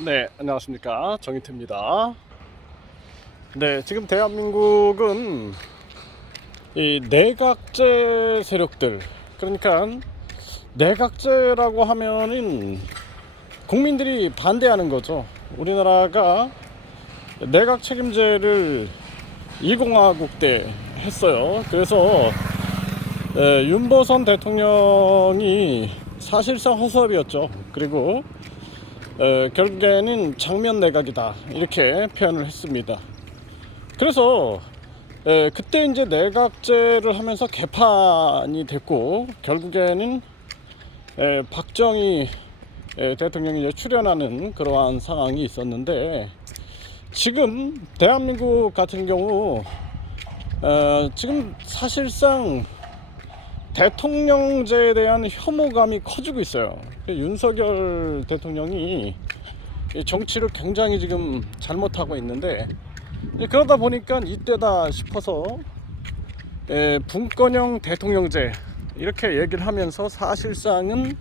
네, 안녕하십니까. 정인태입니다. 네, 지금 대한민국은 이 내각제 세력들, 그러니까 내각제라고 하면은 국민들이 반대하는 거죠. 우리나라가 내각 책임제를 2공화국 때 했어요. 그래서 윤보선 대통령이 사실상 허수아비였죠. 그리고 결국에는 장면 내각이다 이렇게 표현을 했습니다. 그래서 그때 이제 내각제를 하면서 개판이 됐고, 결국에는 박정희 대통령이 이제 출연하는 그러한 상황이 있었는데, 지금 대한민국 같은 경우 지금 사실상 대통령제에 대한 혐오감이 커지고 있어요. 윤석열 대통령이 정치를 굉장히 지금 잘못하고 있는데, 그러다 보니까 이때다 싶어서 분권형 대통령제 이렇게 얘기를 하면서 사실상은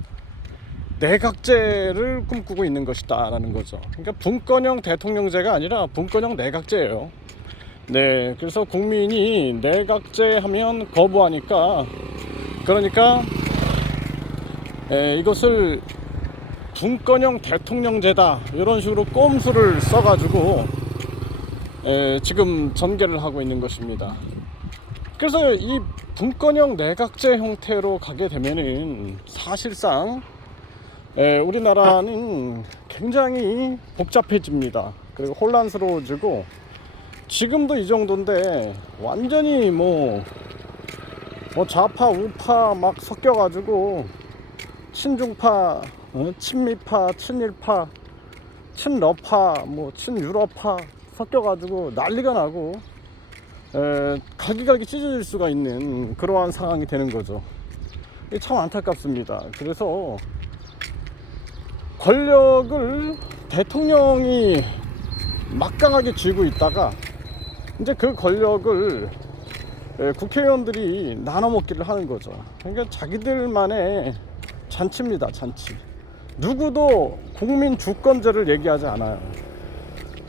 내각제를 꿈꾸고 있는 것이다 라는 거죠. 그러니까 분권형 대통령제가 아니라 분권형 내각제예요. 네, 그래서 국민이 내각제 하면 거부하니까, 그러니까 이것을 분권형 대통령제다 이런 식으로 꼼수를 써가지고 지금 전개를 하고 있는 것입니다. 그래서 이 분권형 내각제 형태로 가게 되면은 사실상 우리나라는 굉장히 복잡해집니다. 그리고 혼란스러워지고, 지금도 이 정도인데 완전히 뭐 좌파 우파 막 섞여가지고 친중파, 친미파, 친일파, 친러파, 뭐 친유럽파 섞여가지고 난리가 나고 갈기갈기 찢어질 수가 있는 그러한 상황이 되는 거죠. 이게 참 안타깝습니다. 그래서 권력을 대통령이 막강하게 쥐고 있다가 이제 그 권력을 국회의원들이 나눠 먹기를 하는 거죠. 그러니까 자기들만의 잔치입니다, 잔치. 누구도 국민 주권제를 얘기하지 않아요.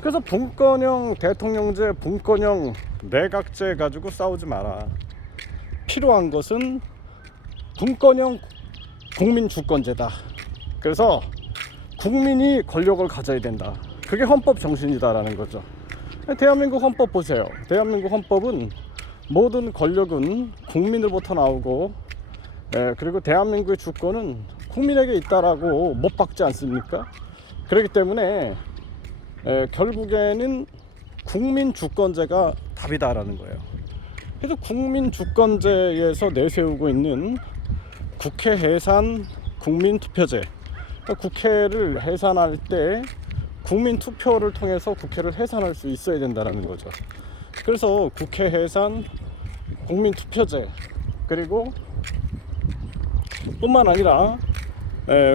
그래서 분권형 대통령제, 분권형 내각제 가지고 싸우지 마라. 필요한 것은 분권형 국민 주권제다. 그래서 국민이 권력을 가져야 된다. 그게 헌법 정신이다라는 거죠. 대한민국 헌법 보세요. 대한민국 헌법은 모든 권력은 국민으로부터 나오고, 그리고 대한민국의 주권은 국민에게 있다라고 못 박지 않습니까? 그렇기 때문에 결국에는 국민 주권제가 답이다라는 거예요. 그래서 국민 주권제에서 내세우고 있는 국회 해산 국민 투표제, 그러니까 국회를 해산할 때 국민 투표를 통해서 국회를 해산할 수 있어야 된다라는 거죠. 그래서 국회 해산 국민 투표제, 그리고 뿐만 아니라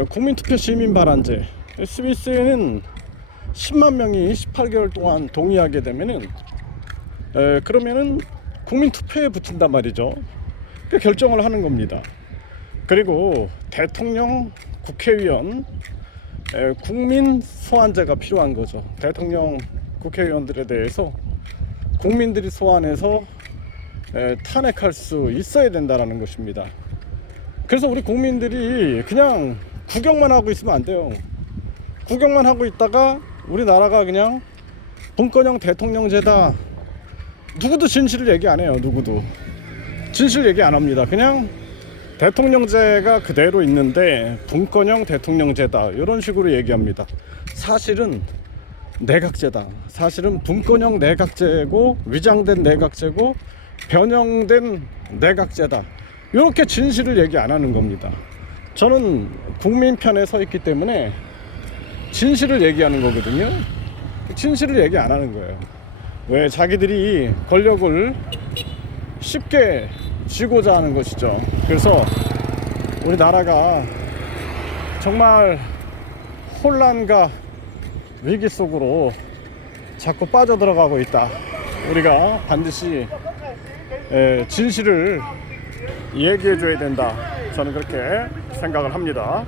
국민 투표 시민 발언제. 스위스는 10만 명이 18개월 동안 동의하게 되면은 그러면은 국민 투표에 붙인단 말이죠. 그 결정을 하는 겁니다. 그리고 대통령, 국회의원, 국민 소환제가 필요한 거죠. 대통령, 국회의원들에 대해서 국민들이 소환해서 탄핵할 수 있어야 된다라는 것입니다. 그래서 우리 국민들이 그냥 구경만 하고 있으면 안 돼요. 구경만 하고 있다가 우리나라가 그냥 분권형 대통령제다, 누구도 진실을 얘기 안 해요. 누구도 진실 얘기 안 합니다. 그냥 대통령제가 그대로 있는데 분권형 대통령제다 이런 식으로 얘기합니다. 사실은 내각제다. 사실은 분권형 내각제고, 위장된 내각제고, 변형된 내각제다. 이렇게 진실을 얘기 안 하는 겁니다. 저는 국민 편에 서 있기 때문에 진실을 얘기하는 거거든요. 진실을 얘기 안 하는 거예요. 왜? 자기들이 권력을 쉽게 쥐고자 하는 것이죠. 그래서 우리나라가 정말 혼란과 위기 속으로 자꾸 빠져들어가고 있다. 우리가 반드시 진실을 얘기해 줘야 된다. 저는 그렇게 생각을 합니다.